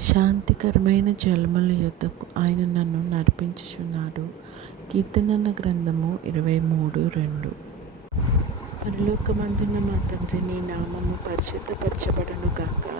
శాంతికరమైన జలముల యొద్దకు ఆయన నన్ను నడిపించుచున్నాడు. కీర్తనన్న గ్రంథము ఇరవై మూడు రెండు. పరలోకమందున్న మా తండ్రి నీ నామము పరిశుద్ధపరచబడను గాక